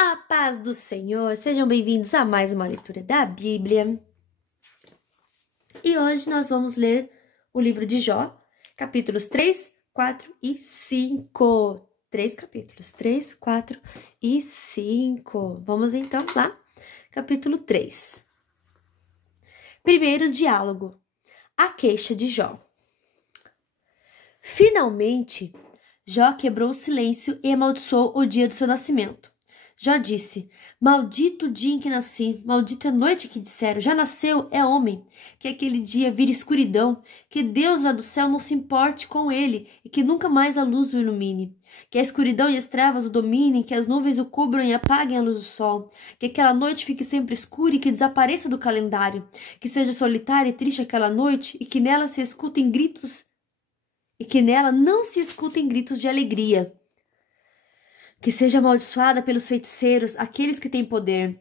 A paz do Senhor, sejam bem-vindos a mais uma leitura da Bíblia. E hoje nós vamos ler o livro de Jó, capítulos 3, 4 e 5. 3 capítulos, 3, 4 e 5. Vamos então lá, capítulo 3. Primeiro diálogo, a queixa de Jó. Finalmente, Jó quebrou o silêncio e amaldiçoou o dia do seu nascimento. Jó disse: maldito o dia em que nasci, maldita a noite que disseram, já nasceu, é homem, que aquele dia vira escuridão, que Deus lá do céu não se importe com ele e que nunca mais a luz o ilumine, que a escuridão e as trevas o dominem, que as nuvens o cubram e apaguem a luz do sol, que aquela noite fique sempre escura e que desapareça do calendário, que seja solitária e triste aquela noite e que nela se escutem gritos e que nela não se escutem gritos de alegria. Que seja amaldiçoada pelos feiticeiros, aqueles que têm poder,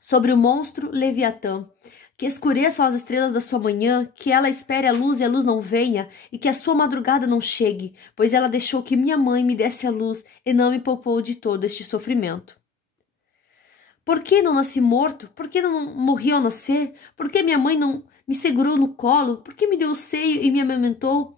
sobre o monstro Leviatã, que escureçam as estrelas da sua manhã, que ela espere a luz e a luz não venha, e que a sua madrugada não chegue, pois ela deixou que minha mãe me desse a luz e não me poupou de todo este sofrimento. Por que não nasci morto? Por que não morri ao nascer? Por que minha mãe não me segurou no colo? Por que me deu o seio e me amamentou?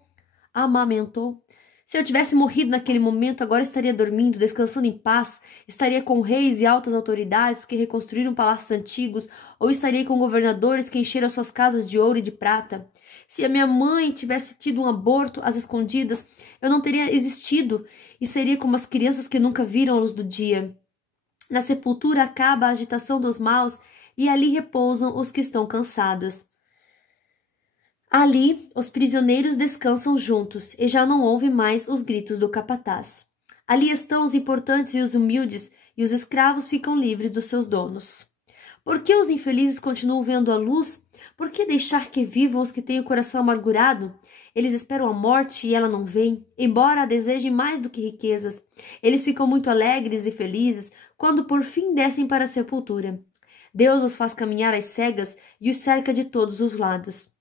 Se eu tivesse morrido naquele momento, agora estaria dormindo, descansando em paz, estaria com reis e altas autoridades que reconstruíram palácios antigos, ou estaria com governadores que encheram suas casas de ouro e de prata. Se a minha mãe tivesse tido um aborto às escondidas, eu não teria existido e seria como as crianças que nunca viram a luz do dia. Na sepultura acaba a agitação dos maus e ali repousam os que estão cansados. Ali, os prisioneiros descansam juntos e já não ouve mais os gritos do capataz. Ali estão os importantes e os humildes, e os escravos ficam livres dos seus donos. Por que os infelizes continuam vendo a luz? Por que deixar que vivam os que têm o coração amargurado? Eles esperam a morte e ela não vem, embora a desejem mais do que riquezas. Eles ficam muito alegres e felizes quando por fim descem para a sepultura. Deus os faz caminhar às cegas e os cerca de todos os lados.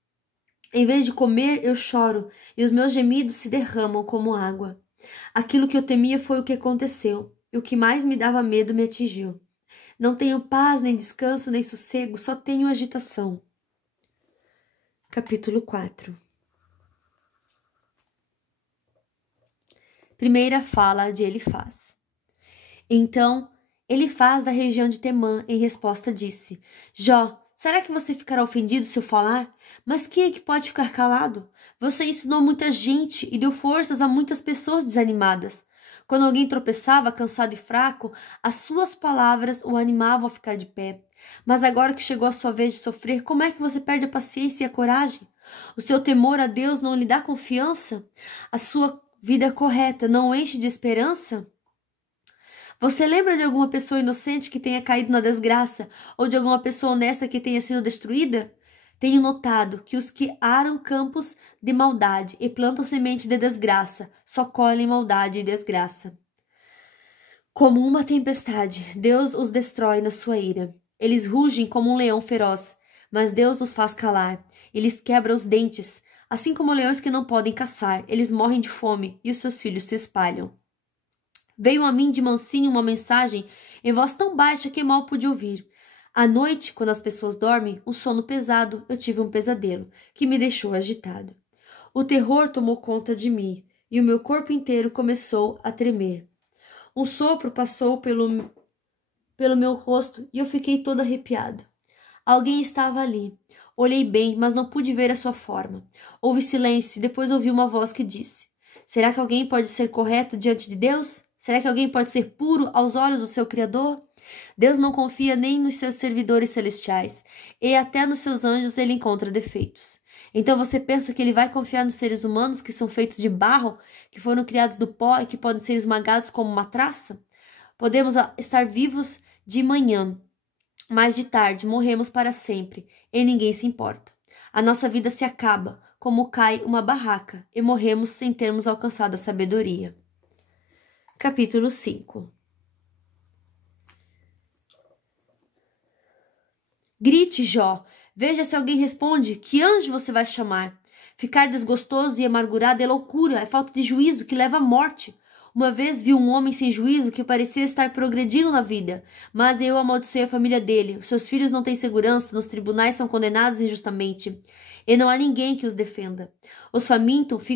Em vez de comer, eu choro, e os meus gemidos se derramam como água. Aquilo que eu temia foi o que aconteceu, e o que mais me dava medo me atingiu. Não tenho paz, nem descanso, nem sossego, só tenho agitação. Capítulo 4. Primeira fala de Elifaz. Então, Elifaz da região de Temã, em resposta, disse: Jó, será que você ficará ofendido se eu falar? Mas quem é que pode ficar calado? Você ensinou muita gente e deu forças a muitas pessoas desanimadas. Quando alguém tropeçava, cansado e fraco, as suas palavras o animavam a ficar de pé. Mas agora que chegou a sua vez de sofrer, como é que você perde a paciência e a coragem? O seu temor a Deus não lhe dá confiança? A sua vida correta não o enche de esperança? Você lembra de alguma pessoa inocente que tenha caído na desgraça ou de alguma pessoa honesta que tenha sido destruída? Tenho notado que os que aram campos de maldade e plantam semente de desgraça só colhem maldade e desgraça. Como uma tempestade, Deus os destrói na sua ira. Eles rugem como um leão feroz, mas Deus os faz calar. Eles quebram os dentes, assim como leões que não podem caçar. Eles morrem de fome e os seus filhos se espalham. Veio a mim de mansinho uma mensagem em voz tão baixa que mal pude ouvir. À noite, quando as pessoas dormem, um sono pesado, eu tive um pesadelo, que me deixou agitado. O terror tomou conta de mim, e o meu corpo inteiro começou a tremer. Um sopro passou pelo meu rosto e eu fiquei todo arrepiado. Alguém estava ali. Olhei bem, mas não pude ver a sua forma. Houve silêncio e depois ouvi uma voz que disse: será que alguém pode ser correto diante de Deus? Será que alguém pode ser puro aos olhos do seu Criador? Deus não confia nem nos seus servidores celestiais, e até nos seus anjos ele encontra defeitos. Então você pensa que ele vai confiar nos seres humanos que são feitos de barro, que foram criados do pó e que podem ser esmagados como uma traça? Podemos estar vivos de manhã, mas de tarde morremos para sempre, e ninguém se importa. A nossa vida se acaba, como cai uma barraca, e morremos sem termos alcançado a sabedoria. Capítulo 5. Grite, Jó. Veja se alguém responde. Que anjo você vai chamar? Ficar desgostoso e amargurado é loucura, é falta de juízo que leva à morte. Uma vez vi um homem sem juízo que parecia estar progredindo na vida, mas eu amaldiçoei a família dele. Os seus filhos não têm segurança, nos tribunais são condenados injustamente, e não há ninguém que os defenda. Os famintos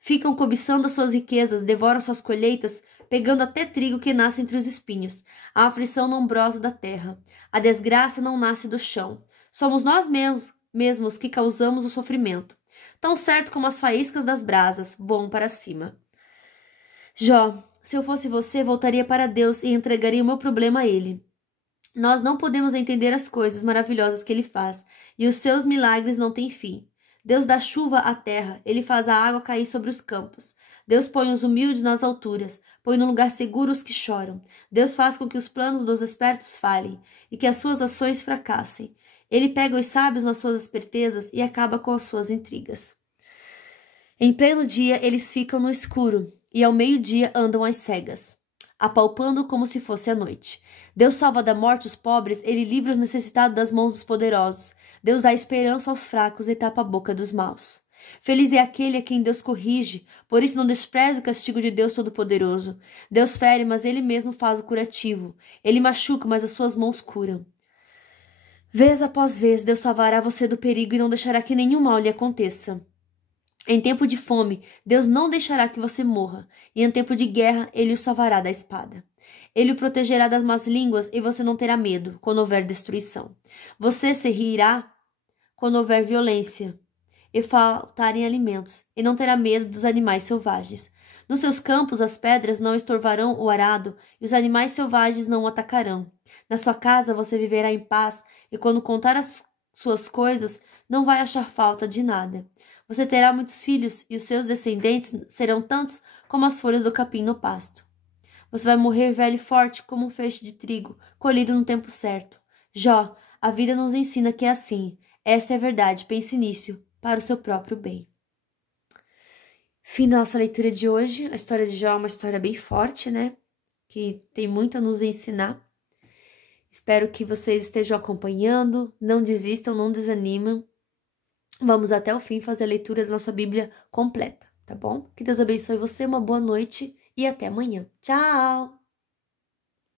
ficam cobiçando as suas riquezas, devoram suas colheitas, pegando até trigo que nasce entre os espinhos. A aflição não brota da terra, a desgraça não nasce do chão. Somos nós mesmos que causamos o sofrimento. Tão certo como as faíscas das brasas voam para cima. Jó, se eu fosse você, voltaria para Deus e entregaria o meu problema a Ele. Nós não podemos entender as coisas maravilhosas que Ele faz, e os seus milagres não têm fim. Deus dá chuva à terra, Ele faz a água cair sobre os campos. Deus põe os humildes nas alturas, põe no lugar seguro os que choram. Deus faz com que os planos dos espertos falhem, e que as suas ações fracassem. Ele pega os sábios nas suas espertezas e acaba com as suas intrigas. Em pleno dia, eles ficam no escuro, e ao meio-dia andam às cegas, apalpando como se fosse a noite. Deus salva da morte os pobres, Ele livra os necessitados das mãos dos poderosos. Deus dá esperança aos fracos e tapa a boca dos maus. Feliz é aquele a quem Deus corrige, por isso não despreze o castigo de Deus Todo-Poderoso. Deus fere, mas Ele mesmo faz o curativo. Ele machuca, mas as suas mãos curam. Vez após vez, Deus salvará você do perigo e não deixará que nenhum mal lhe aconteça. Em tempo de fome, Deus não deixará que você morra, e em tempo de guerra, Ele o salvará da espada. Ele o protegerá das más línguas e você não terá medo quando houver destruição. Você se rirá quando houver violência e faltarem alimentos, e não terá medo dos animais selvagens. Nos seus campos as pedras não estorvarão o arado, e os animais selvagens não o atacarão. Na sua casa você viverá em paz, e quando contar as suas coisas, não vai achar falta de nada. Você terá muitos filhos, e os seus descendentes serão tantos como as folhas do capim no pasto. Você vai morrer velho e forte como um feixe de trigo, colhido no tempo certo. Jó, a vida nos ensina que é assim. Esta é a verdade, pense nisso, para o seu próprio bem. Fim da nossa leitura de hoje. A história de Jó é uma história bem forte, né? Que tem muito a nos ensinar. Espero que vocês estejam acompanhando. Não desistam, não desanimam. Vamos até o fim fazer a leitura da nossa Bíblia completa, tá bom? Que Deus abençoe você, uma boa noite e até amanhã. Tchau!